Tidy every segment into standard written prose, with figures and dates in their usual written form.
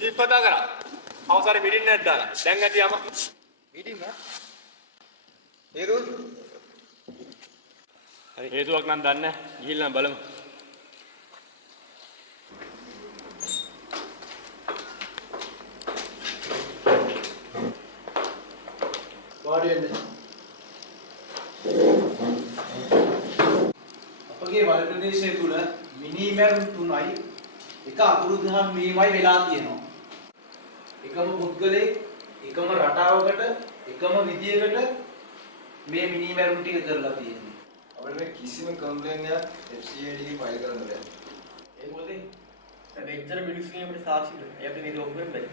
Chief කතා කරා. අවසානයේ මීටින් එකක් දාලා. දැන් ඇති යම. මීටින් එක? හේතුව? හරි හේතුවක් නම් දන්නේ නැහැ. ගිහිල්ලා බලමු. වාඩි වෙන්න. අපගේ වල ප්‍රදේශය තුල මිනිමැරුම් 3යි එක අතුරුදහන් වීමයි වෙලා තියෙනවා. එකම පුද්ගලයෙක් එකම රටාවකට එකම විදියකට මේ මිනිමැරුම් ටික කරලා තියෙනවා. අපිට මේ කිසිම කම්ප්ලේන් එකක් FCAD එකේ ෆයිල් කරන්න බෑ. ඒ මොකද? මෙච්චර මිනිස්සුන්ගේ අපිට සාක්ෂි නෑ. ඒ අපිට මේක ඔප්පු කරන්න බෑ.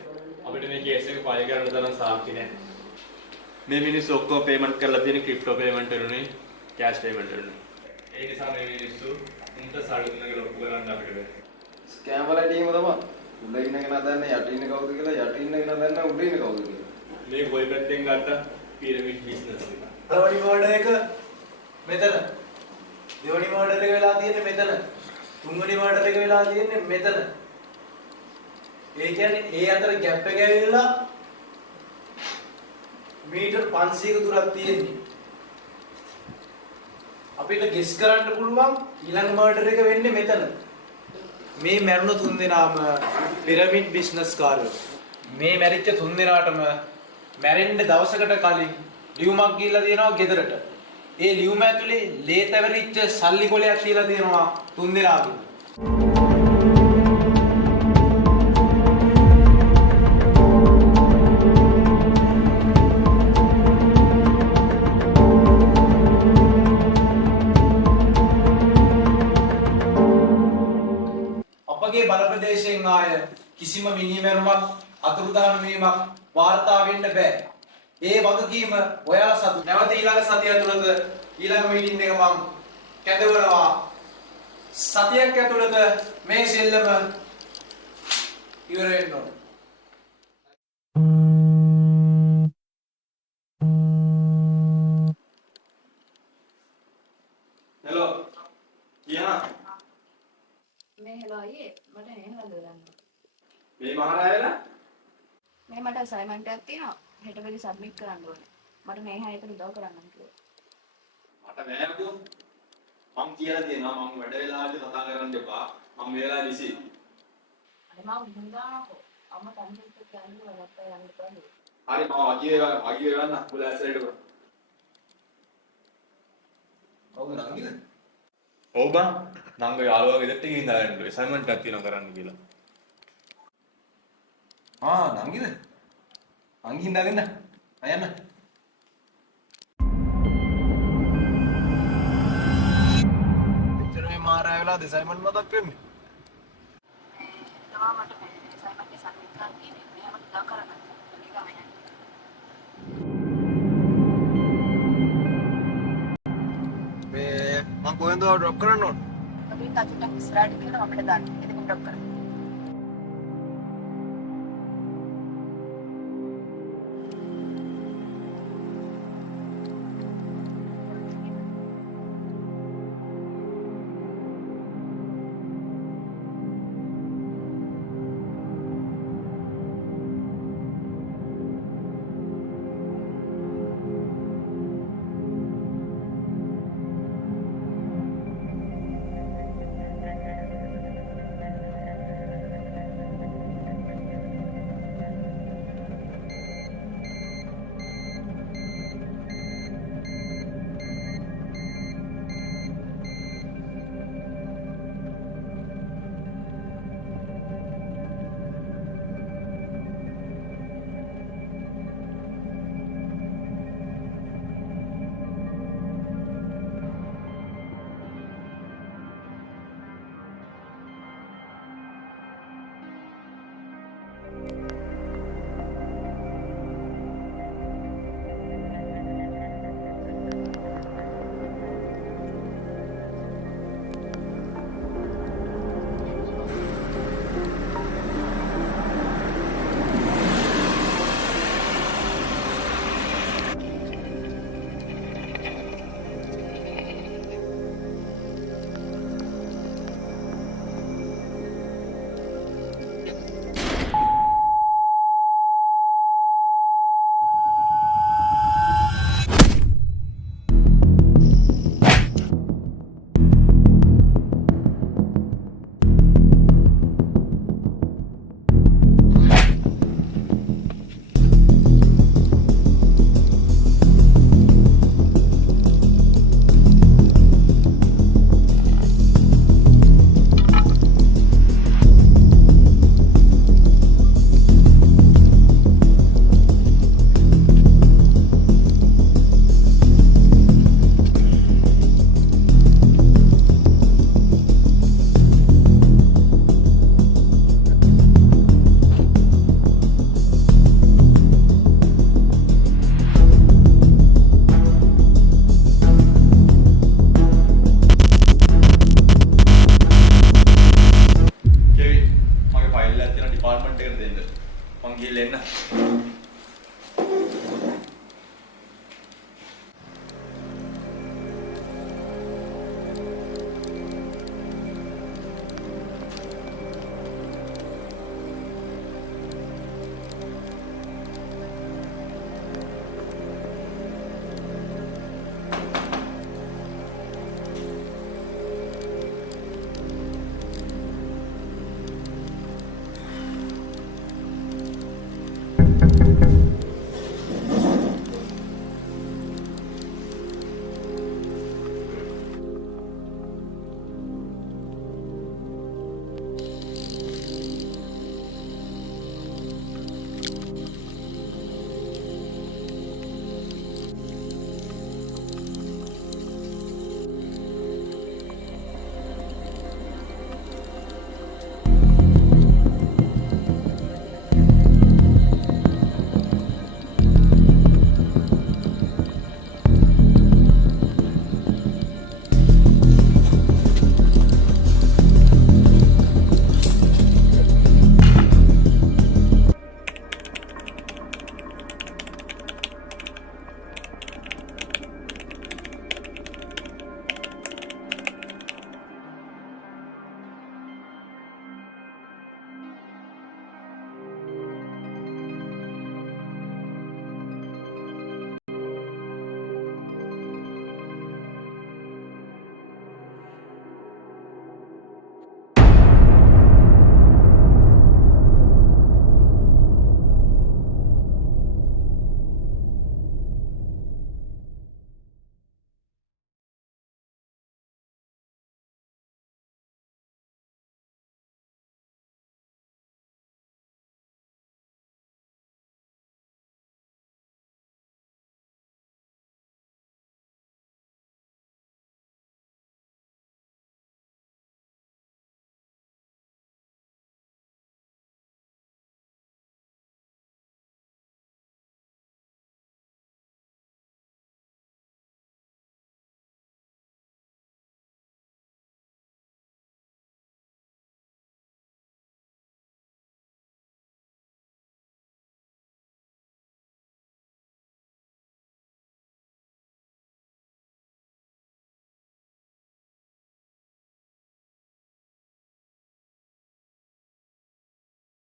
අපිට මේ කේස් එක ෆයිල් කරන්න තරම් සාක්ෂි නැහැ. මේ මිනිස්සු ඔක්කොම පේමන්ට් කරලා තියෙන ක්‍රිප්ටෝ පේමන්ට් වලුනේ, කැෂ් පේමන්ට් වලුනේ. ඒ නිසා මේ මිනිස්සු ඉන්ට්‍රස් අඩුවනකට ඔප්පු කරන්න අපිට බෑ. ස්කෑම් වල ටීම තමයි. උඩ ඉන්න කෙනා දන්නේ යට ඉන්න කවුද කියලා, යට ඉන්න කෙනා දන්නේ උඩ ඉන්න කවුද කියලා. මේ කොයි පැත්තෙන් ගත්ත පිරමිඩ් බිස්නස් එක. පළවෙනි මර්ඩර් එක මෙතන. දෙවෙනි මර්ඩර් එක වෙලා තියෙන්නේ මෙතන. තුන්වෙනි මර්ඩර් එක වෙලා තියෙන්නේ මෙතන. ඒ කියන්නේ ඒ අතර ગેප් එක ඇවිල්ලා මීටර් 500ක දුරක් තියෙන්නේ. අපිට ගෙස් කරන්න පුළුවන් ඊළඟ මර්ඩර් එක වෙන්නේ මෙතන. මේ මැරුණු තුන්දෙනාම පිරමිඩ් බිස්නස් කාරයෝ. මේ මැරිච්ච තුන්දෙනාටම මැරෙන්න දවසකට කලින් ලියුමක් ගිහලා තියෙනවා ගෙදරට. ඒ ලියුම ඇතුලේ ලේ තැවරිච්ච සල්ලි කොලයක් කියලා තියෙනවා තුන්දෙනාගේ. අපගේ බල ප්‍රදේශයෙන් ආය කිසිම මිනිමැරුමක් අතුරුදහන් වීමක් වාර්තා වෙන්න බෑ. ඒ වගකීම ඔයාලා සතු. නැවත ඊළඟ සතිය ඇතුළත ඊළඟ මීටින් එක මම කැඳවනවා. සතියක් ඇතුළත මේ සෙල්ලම ඉවර වෙන්න ඕන. හෙලෝ. කියා. මේ හෙලෝ අයියේ මට එහෙම දෙන්න. මේ මහරය වෙලා මේ මට අසයින්මන්ට් එකක් තියෙනවා. හෙට වෙලි සබ්මිට් කරන්න ඕනේ. මට මේ හැයකට උදව් කරන්න කිව්වා. මට බෑකෝ. මං කියලා දෙනවා මං වැඩ වෙලාවට කතා කරන්න එපා. මං වෙලා විසි. අනේ මම හුඟානකෝ. අම්මා කන්ටෙන්ට් එක ගන්න වලත් යන්න බෑ. හරි මම අගිය වෙන්න පුලාසරේට කරා. කවුද නංගිද? ඔව් බං. නංග යාළුවා ගෙදරට ගිහින් දාන්න අසයින්මන්ට් එකක් තියෙනවා කරන්න කියලා. නංගිද? අංගින් දාගෙන අයන්න. මෙච්චර මේ මාරය වෙලා දෙසයිමන්ට් මතක් වෙන්නේ. තමා මට මේ අසයින්මන්ට් එක සබ්මිට් කරන්න තියෙන්නේ. මෙයාම උදව් කරන්න. මේක මම මේ මම කොහෙන්ද ඩ්‍රොප් කරන්න ඕන? අපි තාත්තට ඉස්සරහට ගිහලා අපිට දාන්න. ඒක ඩ්‍රොප් කරන්න. ඇවිල්ලා එන්න.